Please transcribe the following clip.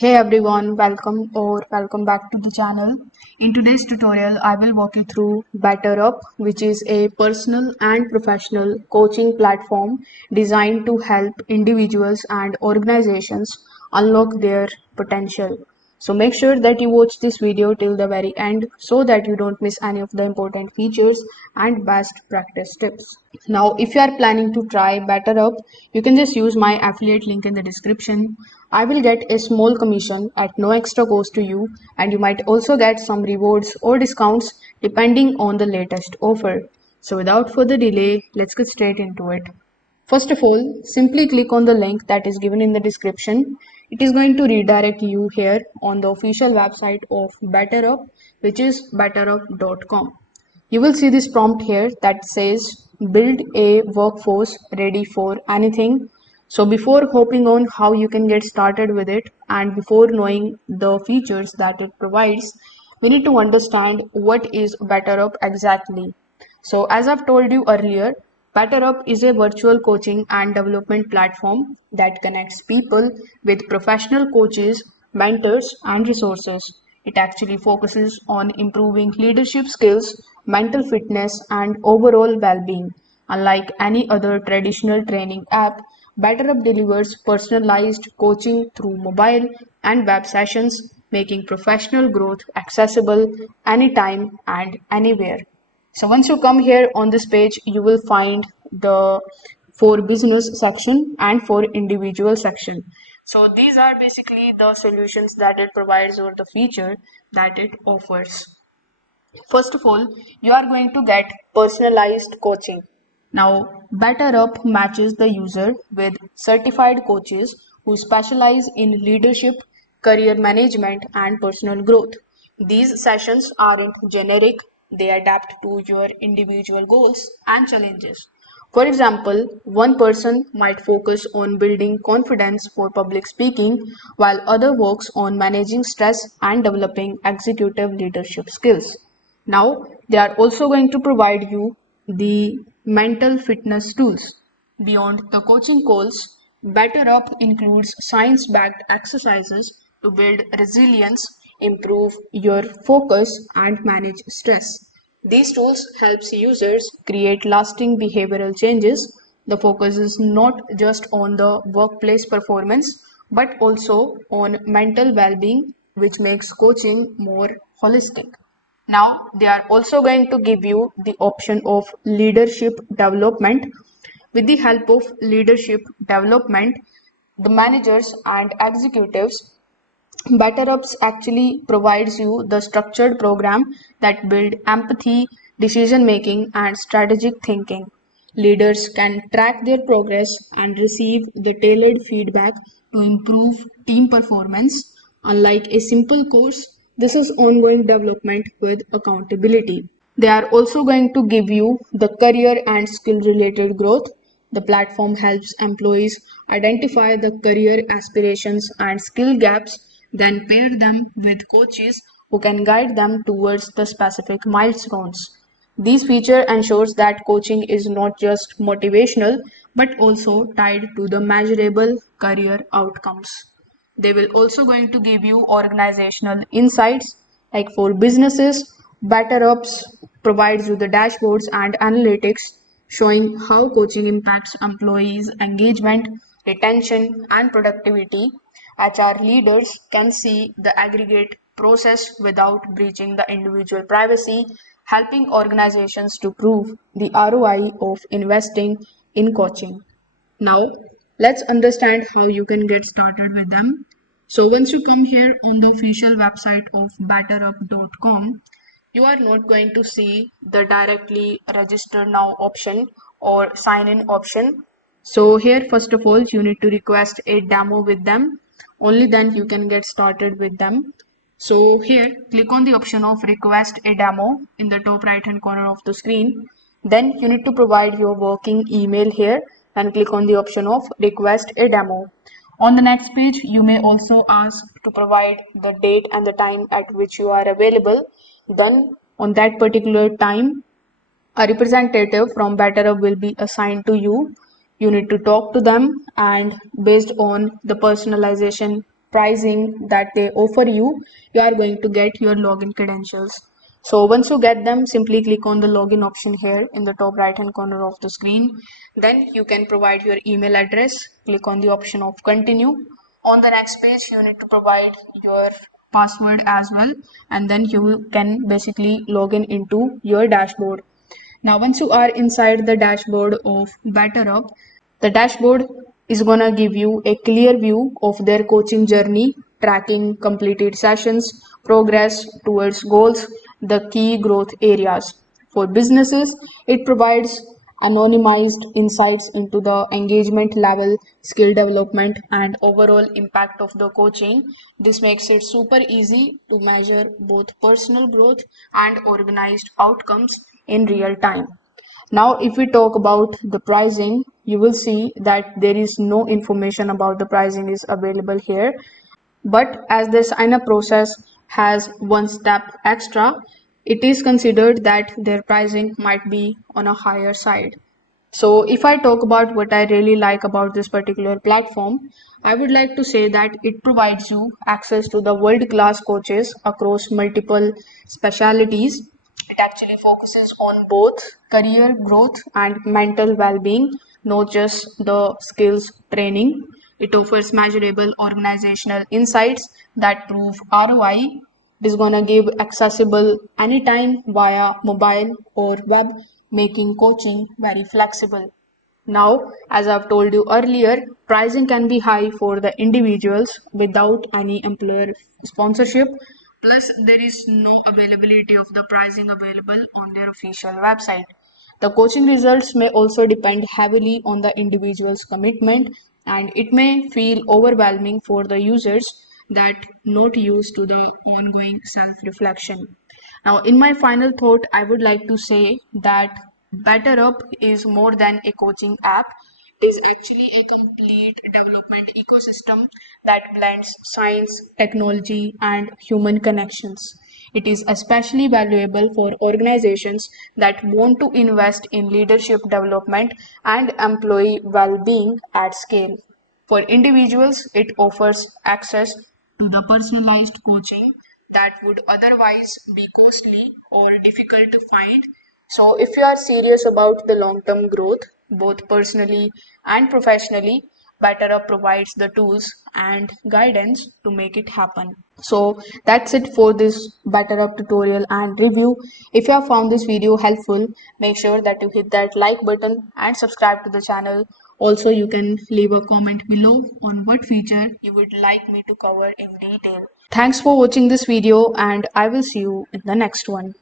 Hey everyone, welcome back to the channel. In today's tutorial, I will walk you through BetterUp, which is a personal and professional coaching platform designed to help individuals and organizations unlock their potential. So make sure that you watch this video till the very end so that you don't miss any of the important features and best practice tips. Now, if you are planning to try BetterUp, you can just use my affiliate link in the description. I will get a small commission at no extra cost to you, and you might also get some rewards or discounts depending on the latest offer. So, without further delay, let's get straight into it. First of all, simply click on the link that is given in the description. It is going to redirect you here on the official website of BetterUp, which is betterup.com. You will see this prompt here that says build a workforce ready for anything. So before hopping on how you can get started with it and before knowing the features that it provides, we need to understand what is BetterUp exactly. So as I've told you earlier, BetterUp is a virtual coaching and development platform that connects people with professional coaches, mentors, and resources. It actually focuses on improving leadership skills, mental fitness, and overall well being. Unlike any other traditional training app, BetterUp delivers personalized coaching through mobile and web sessions, making professional growth accessible anytime and anywhere. So once you come here on this page, you will find the for business section and for individual section. So these are basically the solutions that it provides or the feature that it offers. First of all, you are going to get personalized coaching. Now, BetterUp matches the user with certified coaches who specialize in leadership, career management, and personal growth. These sessions aren't generic, they adapt to your individual goals and challenges. For example, one person might focus on building confidence for public speaking, while other works on managing stress and developing executive leadership skills. Now, they are also going to provide you the mental fitness tools. Beyond the coaching goals, BetterUp includes science backed exercises to build resilience, improve your focus, and manage stress. These tools helps users create lasting behavioral changes. The focus is not just on the workplace performance but also on mental well-being, which makes coaching more holistic. Now, they are also going to give you the option of leadership development. With the help of leadership development, the managers and executives, BetterUps actually provides you the structured program that build empathy, decision making, and strategic thinking. Leaders can track their progress and receive the tailored feedback to improve team performance. Unlike a simple course, this is ongoing development with accountability. They are also going to give you the career and skill related growth. The platform helps employees identify the career aspirations and skill gaps, then pair them with coaches who can guide them towards the specific milestones. These feature ensures that coaching is not just motivational but also tied to the measurable career outcomes. They will also going to give you organizational insights like for businesses. BetterUps provides you the dashboards and analytics showing how coaching impacts employees' engagement, retention, and productivity. HR leaders can see the aggregate process without breaching the individual privacy, helping organizations to prove the ROI of investing in coaching. Now, let's understand how you can get started with them. So, once you come here on the official website of betterup.com, you are not going to see the directly register now option or sign in option. So, here, first of all, you need to request a demo with them. Only then you can get started with them. So, here, click on the option of request a demo in the top right hand corner of the screen. Then you need to provide your working email here and click on the option of request a demo. On the next page, you may also ask to provide the date and the time at which you are available. Then on that particular time, a representative from BetterUp will be assigned to you. You need to talk to them and based on the personalization pricing that they offer you, you are going to get your login credentials. So once you get them, simply click on the login option here in the top right hand corner of the screen. Then you can provide your email address, click on the option of continue. On the next page, you need to provide your password as well, and then you can basically log in into your dashboard. Now, once you are inside the dashboard of BetterUp, the dashboard is gonna give you a clear view of their coaching journey, tracking completed sessions, progress towards goals, the key growth areas. For businesses, it provides anonymized insights into the engagement level, skill development, and overall impact of the coaching. This makes it super easy to measure both personal growth and organized outcomes in real time. Now, if we talk about the pricing, you will see that there is no information about the pricing is available here. But as the sign up process has one step extra, it is considered that their pricing might be on a higher side. So, if I talk about what I really like about this particular platform, I would like to say that it provides you access to the world class coaches across multiple specialities. It actually focuses on both career growth and mental well being, not just the skills training. It offers measurable organizational insights that prove ROI. It is going to give accessible anytime via mobile or web, making coaching very flexible. Now, as I've told you earlier, pricing can be high for the individuals without any employer sponsorship. Plus, there is no availability of the pricing available on their official website. The coaching results may also depend heavily on the individual's commitment, and it may feel overwhelming for the users that not used to the ongoing self-reflection. Now, in my final thought, I would like to say that BetterUp is more than a coaching app. It is actually a complete development ecosystem that blends science, technology, and human connections. It is especially valuable for organizations that want to invest in leadership development and employee well being at scale. For individuals, it offers access to the personalized coaching that would otherwise be costly or difficult to find. So, if you are serious about the long term growth, both personally and professionally, BetterUp provides the tools and guidance to make it happen. So that's it for this BetterUp tutorial and review. If you have found this video helpful, make sure that you hit that like button and subscribe to the channel. Also, you can leave a comment below on what feature you would like me to cover in detail. Thanks for watching this video, and I will see you in the next one.